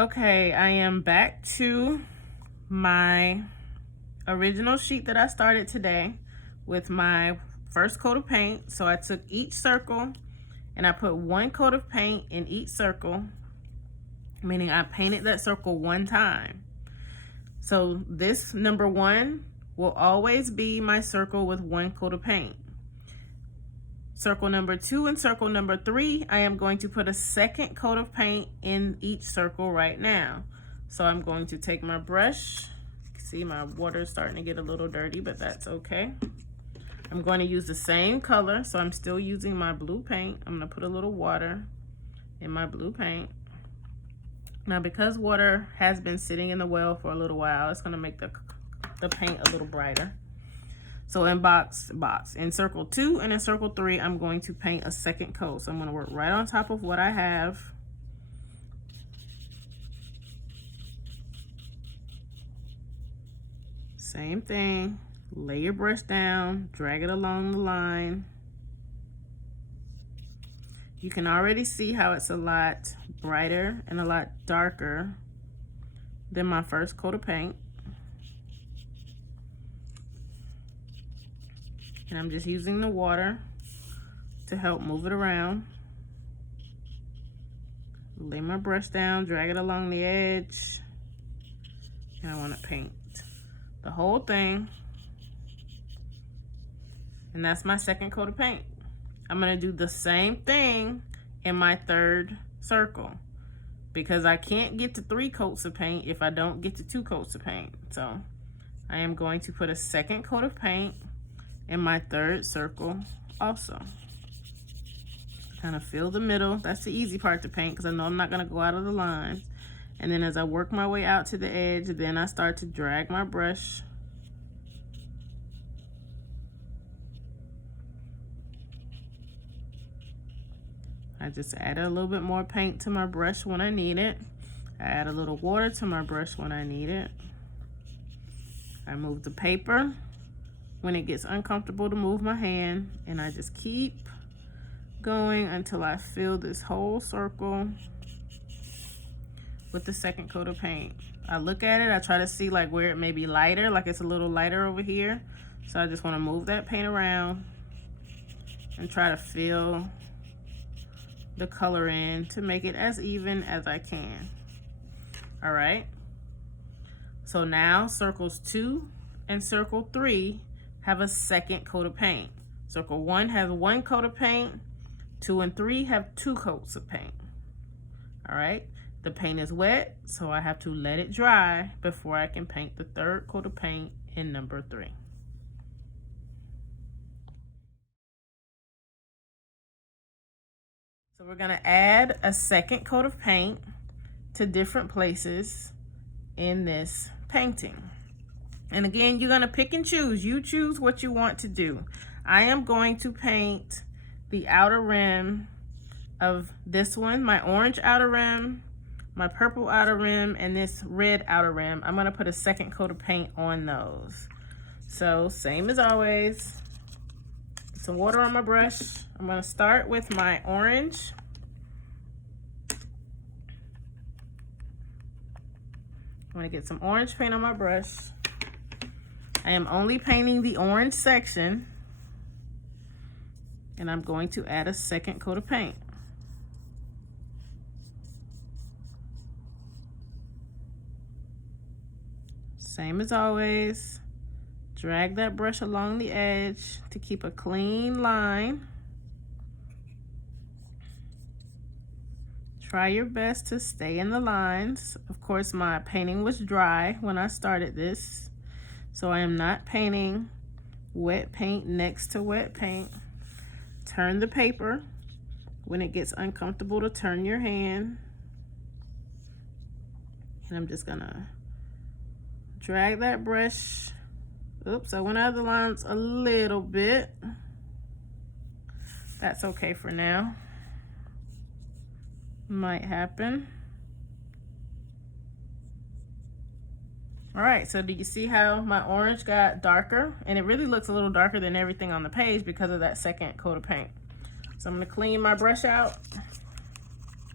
Okay, I am back to my original sheet that I started today with my first coat of paint. So I took each circle and I put one coat of paint in each circle, meaning I painted that circle one time. So this number 1 will always be my circle with one coat of paint. Circle number 2 and circle number 3, I am going to put a second coat of paint in each circle right now. So I'm going to take my brush. See, my water is starting to get a little dirty, but that's okay. I'm going to use the same color, so I'm still using my blue paint. I'm going to put a little water in my blue paint. Now, because water has been sitting in the well for a little while, it's going to make the paint a little brighter. So in in circle 2 and in circle 3, I'm going to paint a second coat. So I'm going to work right on top of what I have. Same thing, lay your brush down, drag it along the line. You can already see how it's a lot brighter and a lot darker than my first coat of paint. And I'm just using the water to help move it around. Lay my brush down, drag it along the edge. And I want to paint the whole thing. And that's my second coat of paint. I'm going to do the same thing in my third circle, because I can't get to 3 coats of paint if I don't get to 2 coats of paint. So I am going to put a second coat of paint in my third circle also. Kind of fill the middle. That's the easy part to paint because I know I'm not going to go out of the lines. And then as I work my way out to the edge, then I start to drag my brush. I just add a little bit more paint to my brush when I need it. I add a little water to my brush when I need it. I move the paper when it gets uncomfortable to move my hand, and I just keep going until I fill this whole circle with the second coat of paint. I look at it, I try to see like where it may be lighter, like it's a little lighter over here. So I just want to move that paint around and try to fill the color in to make it as even as I can. All right. So now circles 2 and circle 3 have a second coat of paint. Circle 1 has 1 coat of paint. 2 and 3 have 2 coats of paint. All right. The paint is wet, so I have to let it dry before I can paint the third coat of paint in number 3. So we're going to add a second coat of paint to different places in this painting. And again, you're going to pick and choose. You choose what you want to do. I am going to paint the outer rim of this one, my orange outer rim, my purple outer rim, and this red outer rim. I'm going to put a second coat of paint on those. So same as always, some water on my brush. I'm going to start with my orange. I'm going to get some orange paint on my brush. I am only painting the orange section, and I'm going to add a second coat of paint. Same as always, drag that brush along the edge to keep a clean line. Try your best to stay in the lines. Of course, my painting was dry when I started this, so I am not painting wet paint next to wet paint. Turn the paper when it gets uncomfortable to turn your hand. And I'm just gonna drag that brush. Oops, I went out of the lines a little bit. That's okay for now. Might happen. All right, so do you see how my orange got darker? And it really looks a little darker than everything on the page because of that second coat of paint. So I'm gonna clean my brush out.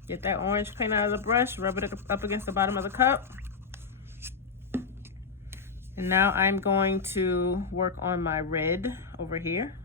Get that orange paint out of the brush, rub it up against the bottom of the cup. And now I'm going to work on my red over here.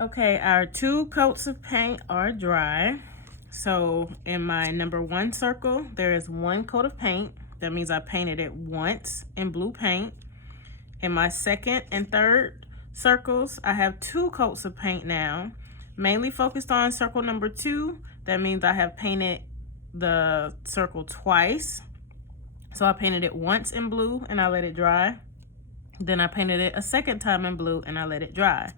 Okay, our 2 coats of paint are dry. So in my number 1 circle, there is 1 coat of paint. That means I painted it once in blue paint. In my 2nd and 3rd circles, I have 2 coats of paint now, mainly focused on circle number 2. That means I have painted the circle twice. So I painted it once in blue and I let it dry. Then I painted it a 2nd time in blue and I let it dry.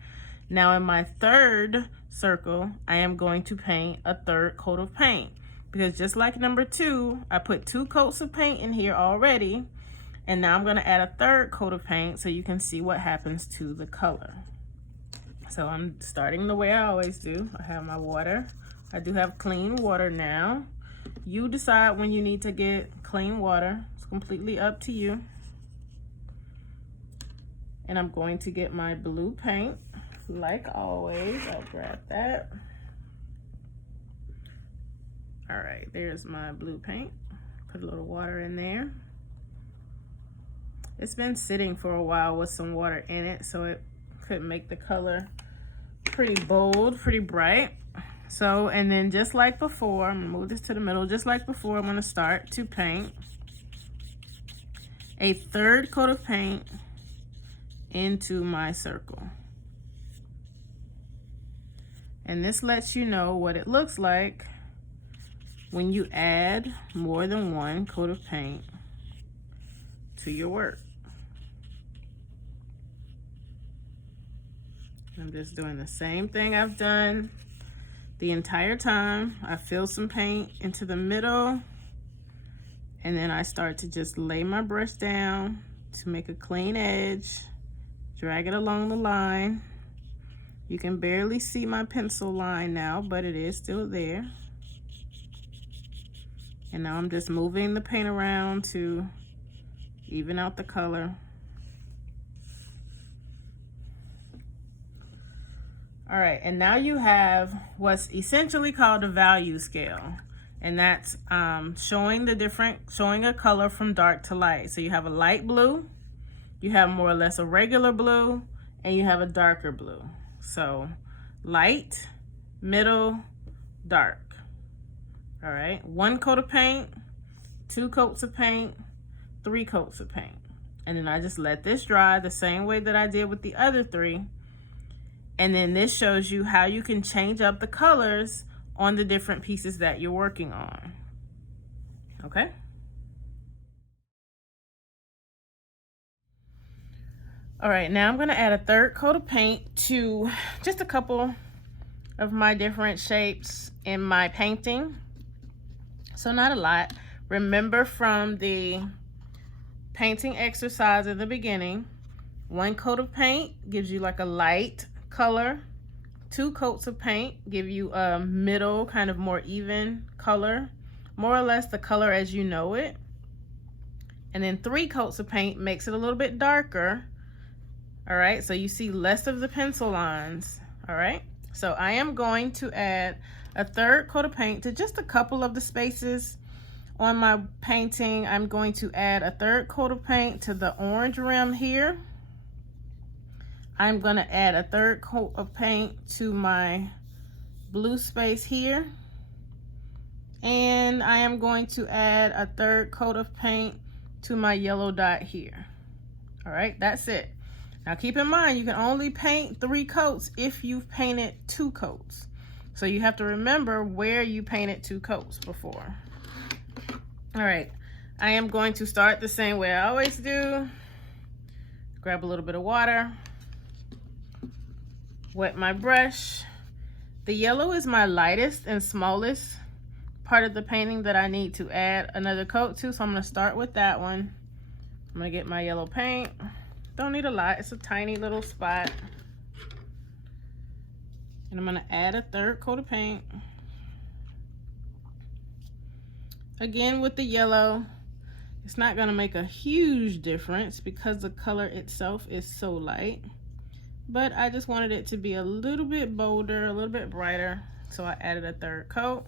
Now in my 3rd circle, I am going to paint a 3rd coat of paint, because just like number 2, I put 2 coats of paint in here already, and now I'm going to add a 3rd coat of paint so you can see what happens to the color. So I'm starting the way I always do. I have my water. I do have clean water now. You decide when you need to get clean water. It's completely up to you. And I'm going to get my blue paint. Like always, I'll grab that. All right, there's my blue paint. Put a little water in there. It's been sitting for a while with some water in it, so it could make the color pretty bold, pretty bright. So, and then just like before, I'm gonna move this to the middle. Just like before, I'm gonna start to paint a 3rd coat of paint into my circle. And this lets you know what it looks like when you add more than 1 coat of paint to your work. I'm just doing the same thing I've done the entire time. I fill some paint into the middle, and then I start to just lay my brush down to make a clean edge, drag it along the line. You can barely see my pencil line now, but it is still there. And now I'm just moving the paint around to even out the color. All right, and now you have what's essentially called a value scale. And that's showing a color from dark to light. So you have a light blue, you have more or less a regular blue, and you have a darker blue. So light, middle, dark. All right, 1 coat of paint, 2 coats of paint, 3 coats of paint. And then I just let this dry the same way that I did with the other 3. And then this shows you how you can change up the colors on the different pieces that you're working on. Okay? All right, now I'm gonna add a third coat of paint to just a couple of my different shapes in my painting. So not a lot. Remember from the painting exercise at the beginning, 1 coat of paint gives you like a light color. 2 coats of paint give you a middle, kind of more even color, more or less the color as you know it. And then 3 coats of paint makes it a little bit darker. All right, so you see less of the pencil lines. All right, so I am going to add a third coat of paint to just a couple of the spaces on my painting. I'm going to add a third coat of paint to the orange rim here. I'm going to add a third coat of paint to my blue space here. And I am going to add a third coat of paint to my yellow dot here. All right, that's it. Now keep in mind, you can only paint 3 coats if you've painted 2 coats. So you have to remember where you painted 2 coats before. All right, I am going to start the same way I always do. Grab a little bit of water, wet my brush. The yellow is my lightest and smallest part of the painting that I need to add another coat to, so I'm gonna start with that one. I'm gonna get my yellow paint. Don't need a lot, it's a tiny little spot. And I'm gonna add a third coat of paint. Again, with the yellow, it's not gonna make a huge difference because the color itself is so light. But I just wanted it to be a little bit bolder, a little bit brighter, so I added a third coat.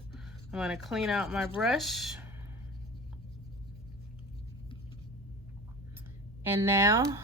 I'm gonna clean out my brush. And now,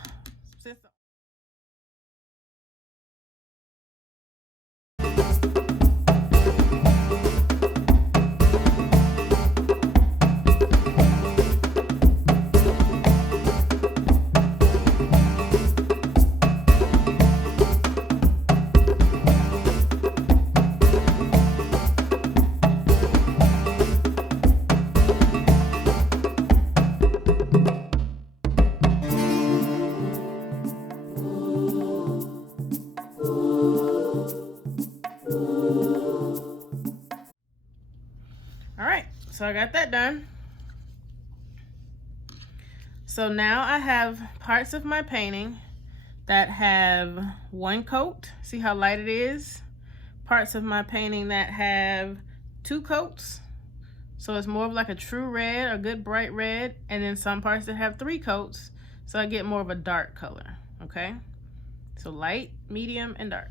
all right, so I got that done. So now I have parts of my painting that have 1 coat. See how light it is? Parts of my painting that have 2 coats. So it's more of like a true red, a good bright red, and then some parts that have 3 coats. So I get more of a dark color, okay? So light, medium, and dark.